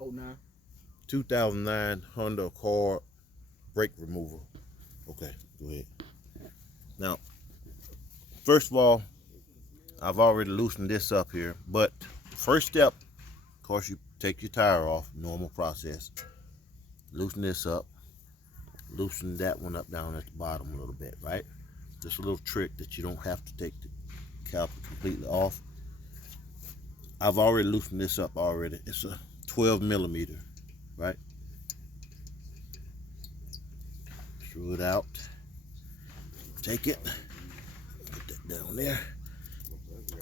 '09. 2009 Honda Accord brake remover. Okay, go ahead. Now, first of all, I've already loosened this up here, but first step, of course, you take your tire off, normal process. Loosen this up, loosen that one up down at the bottom a little bit, right? Just a little trick that you don't have to take the caliper completely off. I've already loosened this up already. It's a 12 millimeter, right? Screw it out. Take it, put that down there.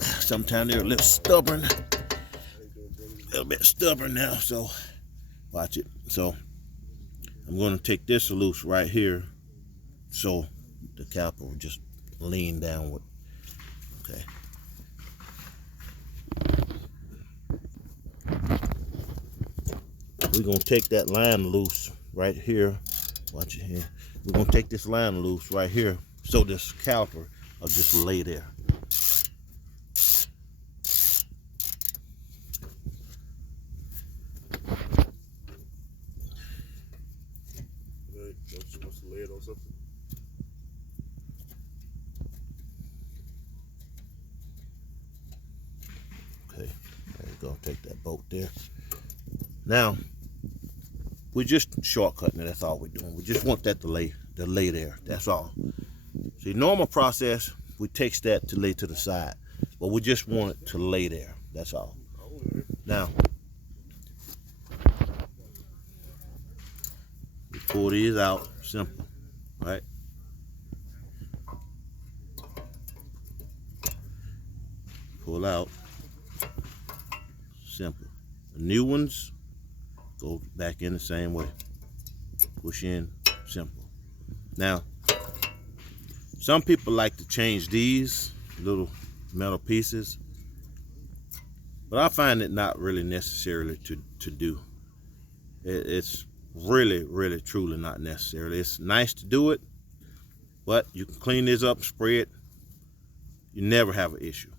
Sometimes they're a little stubborn, a little bit stubborn now, so watch it. So I'm going to take this loose right here so the caliper will just lean downward. Okay. We're going to take that line loose right here. Watch it here. We're going to take this line loose right here so this caliper will just lay there. Supposed to lay it on something. Okay, there you go. Take that bolt there. Now, we're just shortcutting it. That's all we're doing. We just want that to lay there. That's all. See, normal process, we takes that to lay to the side, but we just want it to lay there. That's all. Now, we pull these out. Simple, right? Pull out. Simple. The new ones go back in the same way. Push in. Simple. Now, some people like to change these little metal pieces, but I find it not really necessarily to do. It's really, truly not necessarily. It's nice to do it, but you can clean this up, spray it. You never have an issue.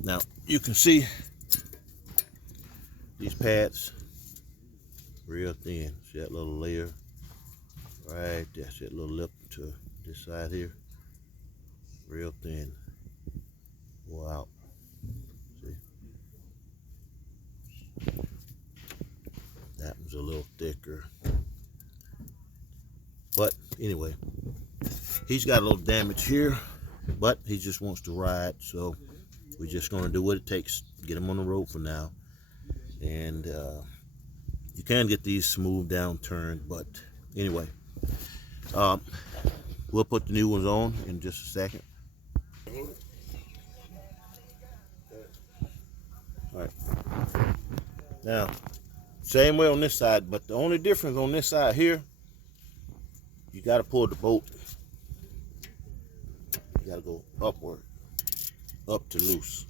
Now, you can see these pads, real thin. See that little layer right there? See that little lip to this side here? Real thin. Go out. See? That one's a little thicker. But anyway, he's got a little damage here, but he just wants to ride, so we're just going to do what it takes to get him on the road for now. And you can get these smooth down turned, but anyway, we'll put the new ones on in just a second. All right. Now, same way on this side, but the only difference on this side here, you got to pull the bolt. You got to go upward, up to loose,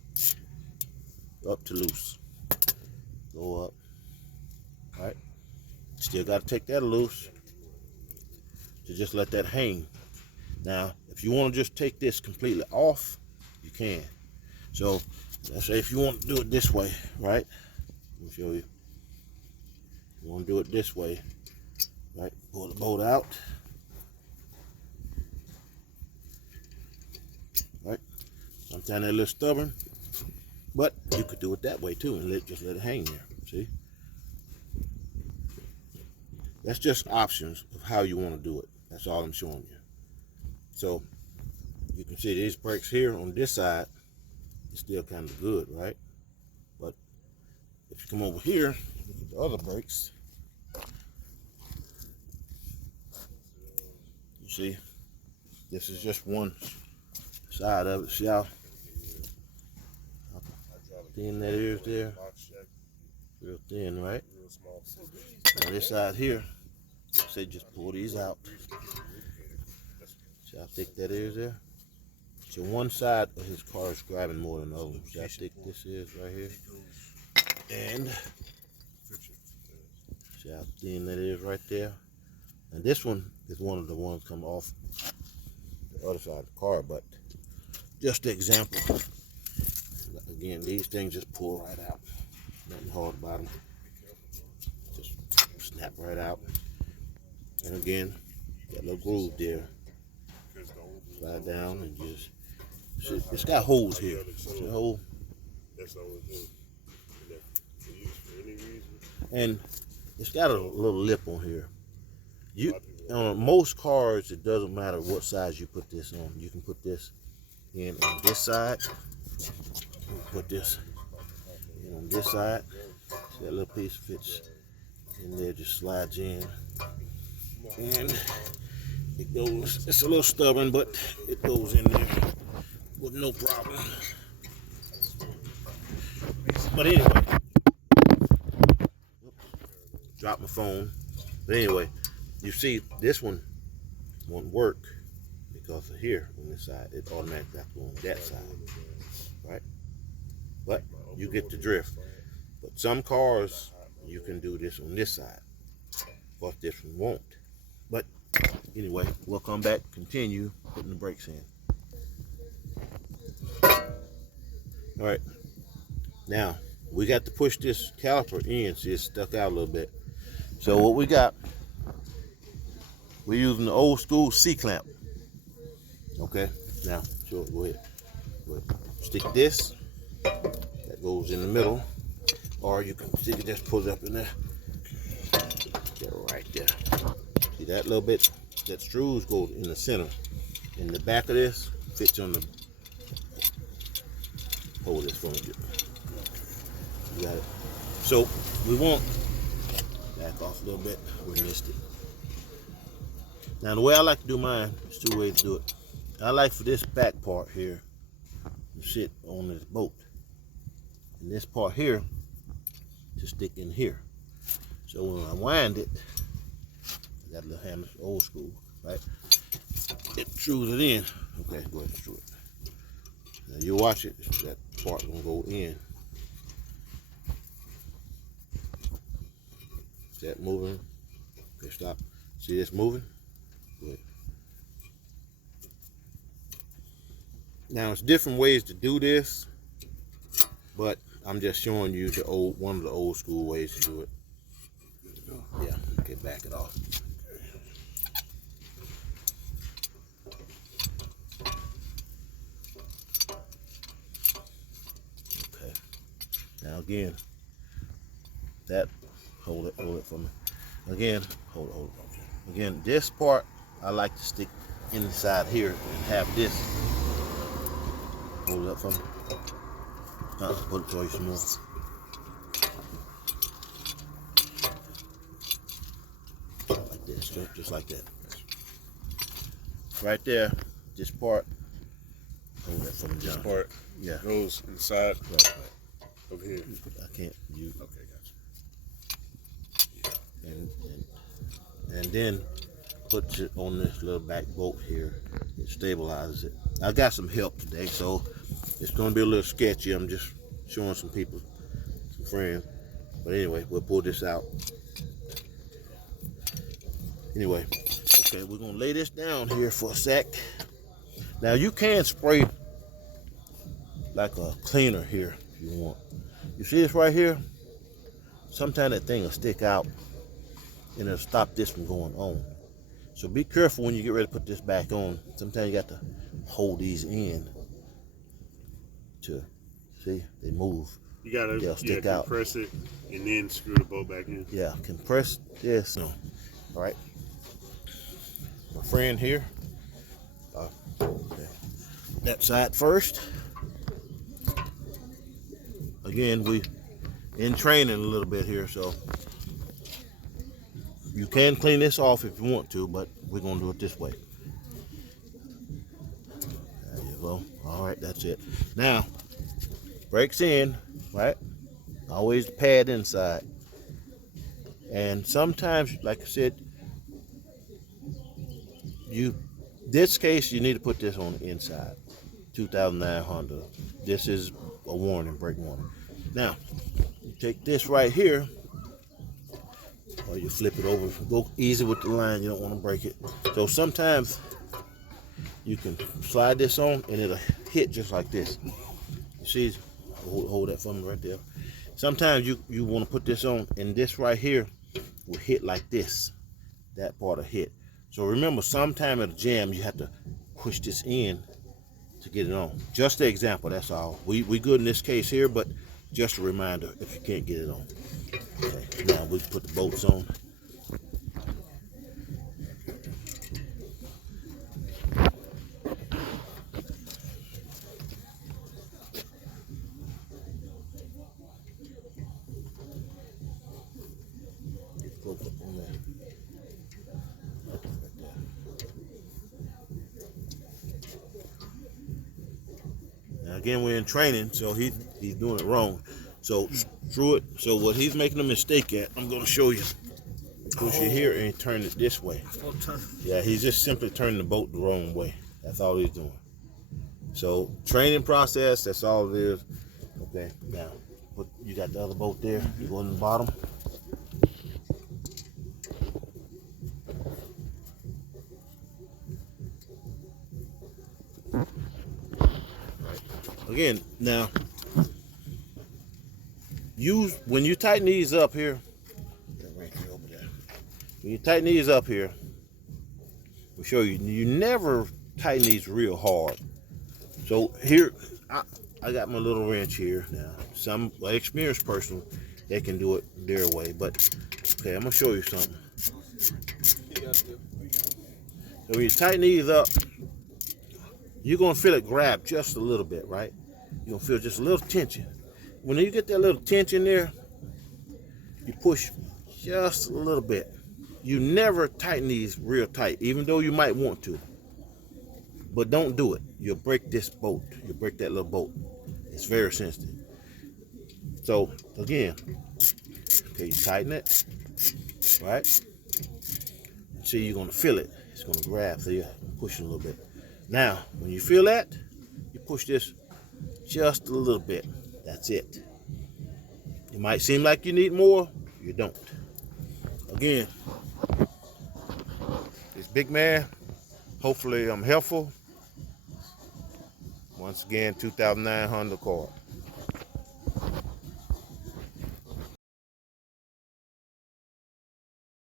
up to loose. Go up. All right. Still got to take that loose to just let that hang. Now, if you want to just take this completely off, you can. So, let's say if you want to do it this way, right? Let me show you. You want to do it this way, right? Pull the bolt out. Right? Sometimes they're a little stubborn, but you could do it that way too and just let it hang there. See? That's just options of how you want to do it. That's all I'm showing you. So you can see these brakes here on this side is still kind of good, right? But if you come over here, look at the other brakes. You see, this is just one side of it. See how thin that is there? Real thin, right? Now this side here, say just pull these out. See how thick that is there? So one side of his car is grabbing more than the other. See how thick this is right here? And see how thin that is right there? And this one is one of the ones come off the other side of the car, but just an example. Again, these things just pull right out. Nothing hard about them. snap right out. And again, got a little groove there. Slide down and just, it's got holes here. See the hole? And it's got a little lip on here. On most cars, it doesn't matter what size you put this on. You can put this in on this side. Put this in on this side. See that little piece fits in there, just slides in. And it goes, it's a little stubborn, but it goes in there with no problem. But anyway, drop my phone. But anyway, you see this one won't work because of here on this side. It automatically has to go on that side, right? But you get the drift. But some cars, you can do this on this side, but this one won't. But anyway, we'll come back, continue putting the brakes in. All right, now we got to push this caliper in. See, it's stuck out a little bit. So what we got, we're using the old school C-clamp. Okay, now, sure, go ahead. Stick this, that goes in the middle, or you can stick it, just pull it up in there. Get right there. See that little bit, that screws go in the center. In the back of this, fits on the, hold this for me. You got it. So we want, back off a little bit, we missed it. Now the way I like to do mine, there's two ways to do it. I like for this back part here to sit on this bolt. And this part here to stick in here. So when I wind it, I got a little hammer, old school, right? It screws it in. Okay, go ahead and screw it. Now you watch it, that part gonna go in. Is that moving? Okay, stop. See this moving? Good. Now it's different ways to do this, but I'm just showing you the one of the old school ways to do it. Good to go. Yeah, okay, back it off. Okay. Now again, that hold it for me. Again, hold it. Again, this part I like to stick inside here and have this. Hold it up for me. Put it for you some more. Like this, just like that. Right there, this part. Hold that for me, John. This part, yeah, goes inside. Right. Over here. I can't. You. Okay, gotcha. Yeah. And then put it on this little back bolt here. It stabilizes it. I got some help today, so it's going to be a little sketchy. I'm just showing some people, some friends. But anyway, we'll pull this out. Anyway, okay, we're going to lay this down here for a sec. Now you can spray like a cleaner here if you want. You see this right here? Sometimes that thing will stick out and it'll stop this from going on. So be careful when you get ready to put this back on. Sometimes you got to hold these in to, see, they move. You gotta stick out. Compress it and then screw the bolt back in. Yeah, compress this. No. All right. My friend here. Okay. That side first. Again, we in training a little bit here, so you can clean this off if you want to, but we're gonna do it this way. There you go. All right, that's it. Now, brakes in, right? Always the pad inside. And sometimes, like I said, this case, you need to put this on the inside. 2009 Honda. This is a warning, brake warning. Now, you take this right here, or you flip it over. Go easy with the line, you don't want to break it. So sometimes you can slide this on and it'll hit just like this. You see, hold that for me right there. Sometimes you want to put this on, and this right here will hit like this. That part will hit. So remember, sometime at a jam, you have to push this in to get it on. Just the example, that's all. We good in this case here, but just a reminder if you can't get it on. Okay, now we put the bolts on. Get close up on that. Now again, we're in training, so he's doing it wrong. So screw it. So what he's making a mistake at, I'm gonna show you. Push it here and turn it this way. Yeah, he's just simply turning the boat the wrong way. That's all he's doing. So training process, that's all it is. Okay, now you got the other boat there. You go in the bottom. Again, now when you tighten these up here, when you tighten these up here, we'll show you. You never tighten these real hard. So here, I got my little wrench here. Now, some experienced person, they can do it their way. But okay, I'm gonna show you something. So when you tighten these up, you're gonna feel it grab just a little bit, right? You're gonna feel just a little tension. When you get that little tension there, you push just a little bit. You never tighten these real tight, even though you might want to. But don't do it. You'll break this bolt. You'll break that little bolt. It's very sensitive. So again, okay, you tighten it, right? See, you're gonna feel it. It's gonna grab, so you push it a little bit. Now, when you feel that, you push this just a little bit. That's it. It might seem like you need more, you don't. Again, this big man, hopefully I'm helpful. Once again, 2009 Honda Accord.